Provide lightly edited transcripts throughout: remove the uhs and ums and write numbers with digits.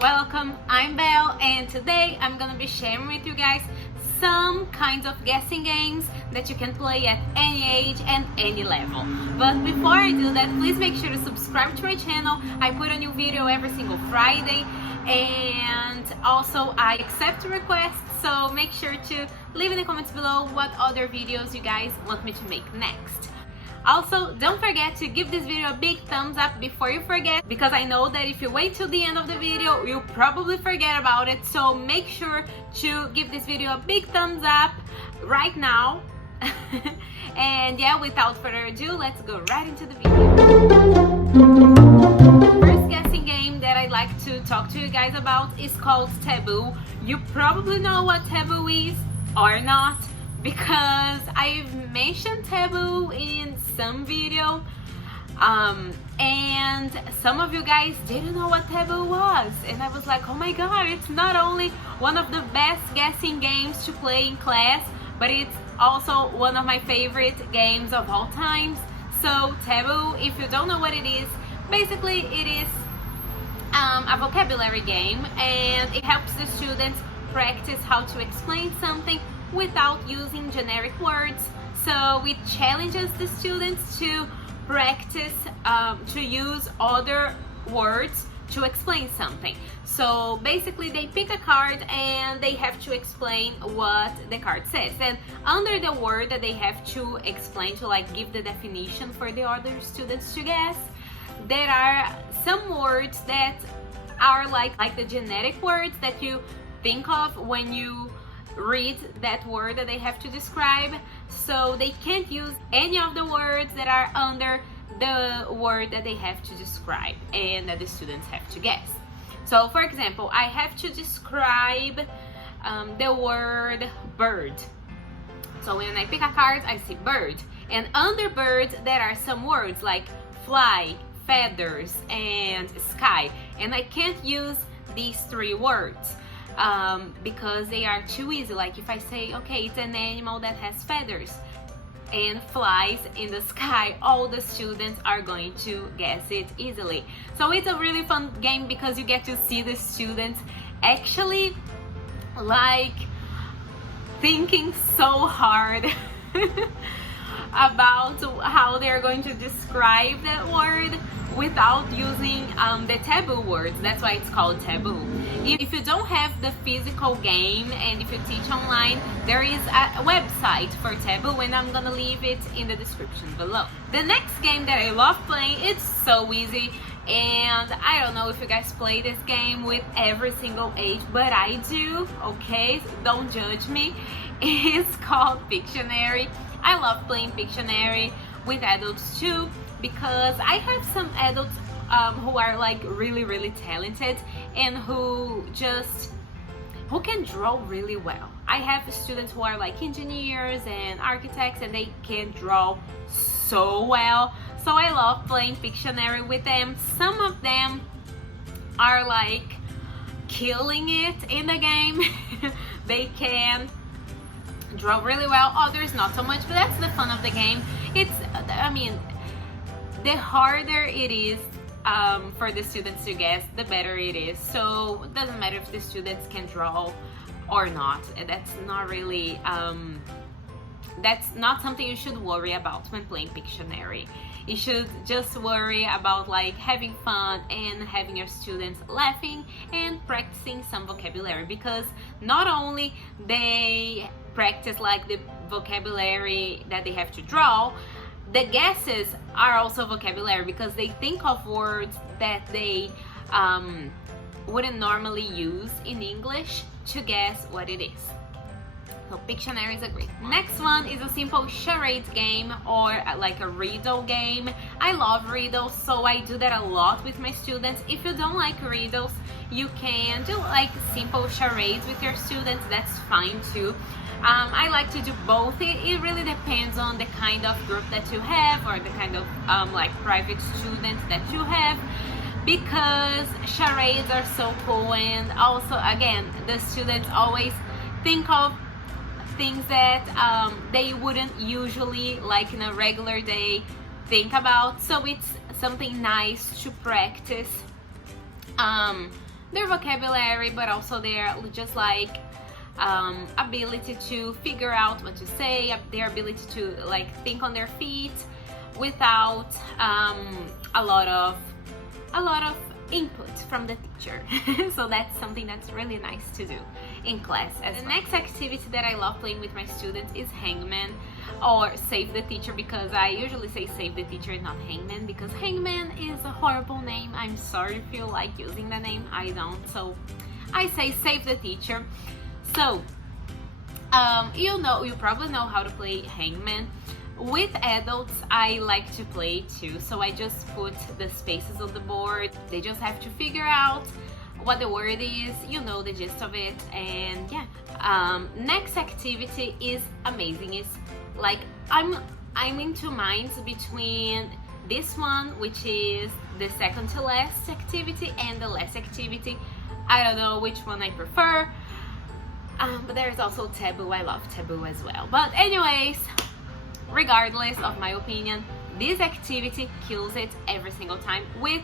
welcome. I'm Belle, and today I'm gonna be sharing with you guys some kinds of guessing games that you can play at any age and any level. But before I do that, please make sure to subscribe to my channel. I put a new video every single Friday, and also I accept requests, so make sure to leave in the comments below what other videos you guys want me to make next. Also, don't forget to give this video a big thumbs up before you forget, because I know that if you wait till the end of the video, you'll probably forget about it. So make sure to give this video a big thumbs up right now. And yeah, without further ado, let's go right into the video. First guessing game that I'd like to talk to you guys about is called Taboo. You probably know what Taboo is or not, because I've mentioned Taboo in some video, and some of you guys didn't know what Taboo was, and I was like, oh my god, it's not only one of the best guessing games to play in class, but it's also one of my favorite games of all times. So Taboo, if you don't know what it is, basically it is a vocabulary game, and it helps the students practice how to explain something without using generic words. So it challenges the students to practice to use other words to explain something. So basically they pick a card and they have to explain what the card says, and under the word that they have to explain, to like give the definition for the other students to guess, there are some words that are like the generic words that you think of when you read that word that they have to describe. So they can't use any of the words that are under the word that they have to describe and that the students have to guess. So for example, I have to describe the word bird. So when I pick a card, I see bird, and under bird there are some words like fly, feathers, and sky, and I can't use these three words because they are too easy. Like if I say, okay, it's an animal that has feathers and flies in the sky, all the students are going to guess it easily. So it's a really fun game because you get to see the students actually like thinking so hard about how they're going to describe that word without using the taboo words. That's why it's called Taboo. If you don't have the physical game and if you teach online, there is a website for Taboo, and I'm gonna leave it in the description below. The next game that I love playing, it's so easy, and I don't know if you guys play this game with every single age, but I do, okay? So don't judge me. It's called Pictionary. I love playing Pictionary with adults too, because I have some adults who are like really talented and who can draw really well. I have students who are like engineers and architects, and they can draw so well. So I love playing Pictionary with them. Some of them are like killing it in the game. They can draw really well, others not so much, but that's the fun of the game. I mean, the harder it is for the students to guess, the better it is. So it doesn't matter if the students can draw or not. That's not really that's not something you should worry about when playing Pictionary. You should just worry about like having fun and having your students laughing and practicing some vocabulary, because not only they practice like the vocabulary that they have to draw, the guesses are also vocabulary, because they think of words that they wouldn't normally use in English to guess what it is. So Pictionary is a great one. Next one is a simple charades game, or like a riddle game. I love riddles, so I do that a lot with my students. If you don't like riddles, you can do like simple charades with your students. That's fine too. I like to do both. It really depends on the kind of group that you have, or the kind of like private students that you have, because charades are so cool. And also, again, the students always think of things that they wouldn't usually, like in a regular day, think about. So it's something nice to practice their vocabulary, but also their just like ability to figure out what to say, their ability to like think on their feet without a lot of input from the teacher. So that's something that's really nice to do in class as well. The next activity that I love playing with my students is hangman, or save the teacher, because I usually say save the teacher and not hangman, because hangman is a horrible name. I'm sorry if you like using the name, I don't, so I say save the teacher. So you probably know how to play hangman. With adults, I like to play too, so I just put the spaces on the board. They just have to figure out what the word is, you know the gist of it, and yeah. Next activity is amazing. It's like I'm into minds between this one, which is the second to last activity, and the last activity. I don't know which one I prefer, but there's also taboo. I love taboo as well. But anyways, regardless of my opinion, this activity kills it every single time with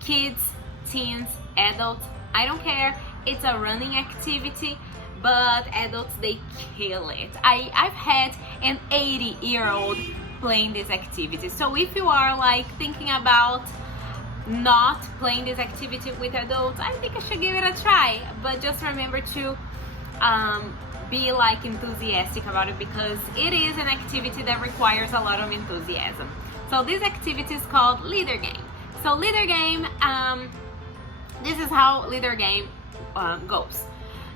kids, teens, adults. I don't care. It's a running activity, but adults, they kill it. I've had an 80-year-old playing this activity. So if you are like thinking about not playing this activity with adults, I think I should give it a try. But just remember to be like enthusiastic about it, because it is an activity that requires a lot of enthusiasm. So this activity is called leader game. So leader game, this is how leader game goes.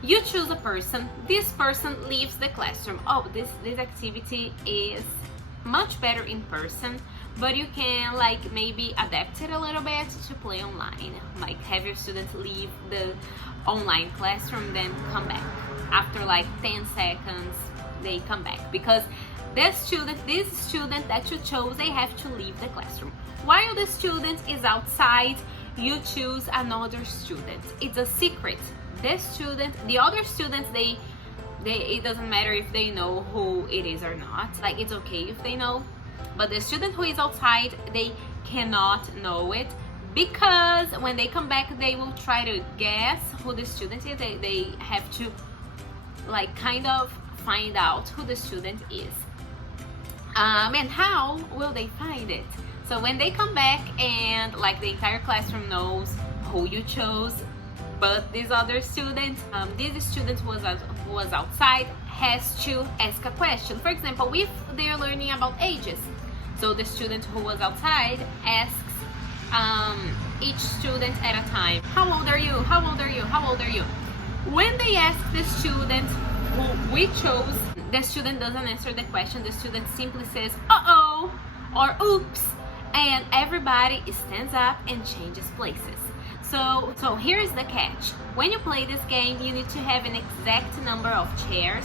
You choose a person. This person leaves the classroom. Oh, this activity is much better in person, but you can like maybe adapt it a little bit to play online. Like have your students leave the online classroom, then come back. After like 10 seconds, they come back, because this student that you chose, they have to leave the classroom. While the student is outside, you choose another student. It's a secret. The other students, it doesn't matter if they know who it is or not. Like it's okay if they know, but the student who is outside, they cannot know it, because when they come back, they will try to guess who the student is. They have to like kind of find out who the student is. And how will they find it? So when they come back and like the entire classroom knows who you chose, but this other student, this student who was outside, has to ask a question. For example, if they're learning about ages, so the student who was outside asks each student at a time, how old are you? How old are you? How old are you? When they ask the student who we chose, the student doesn't answer the question. The student simply says, uh-oh, or oops, and everybody stands up and changes places. So here's the catch. When you play this game, you need to have an exact number of chairs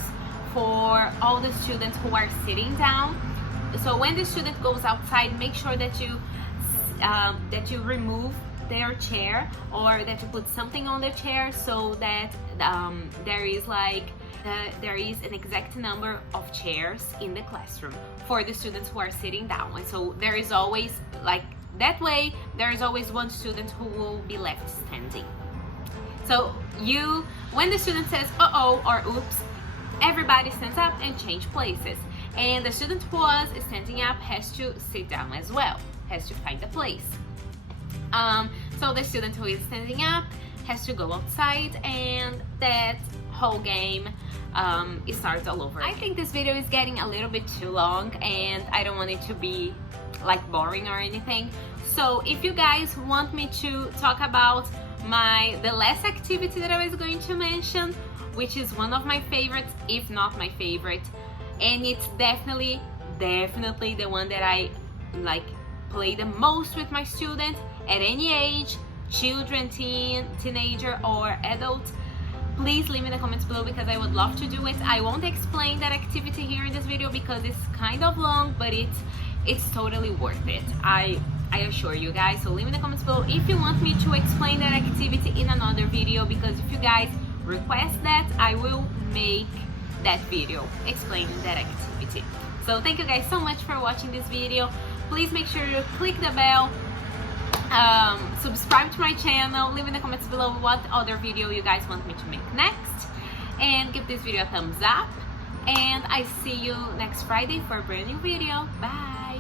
for all the students who are sitting down. So when the student goes outside, make sure that you remove their chair, or that you put something on the chair, so that there is an exact number of chairs in the classroom for the students who are sitting down. And so there is always like that way, there is always one student who will be left standing. So when the student says uh-oh or oops, everybody stands up and change places, and the student who was standing up has to sit down as well, has to find a place. So the student who is standing up has to go outside, and that whole game it starts all over again. I think this video is getting a little bit too long, and I don't want it to be like boring or anything. So if you guys want me to talk about the last activity that I was going to mention, which is one of my favorites, if not my favorite, and it's definitely the one that I like play the most with my students at any age, children, teenager, or adult, please leave me in the comments below, because I would love to do it. I won't explain that activity here in this video because it's kind of long, but it's totally worth it. I assure you guys. So leave me in the comments below if you want me to explain that activity in another video, because if you guys request that, I will make that video explaining that activity. So thank you guys so much for watching this video. Please make sure to click the bell, Subscribe to my channel, leave in the comments below what other video you guys want me to make next, and give this video a thumbs up, and I see you next Friday for a brand new video. Bye!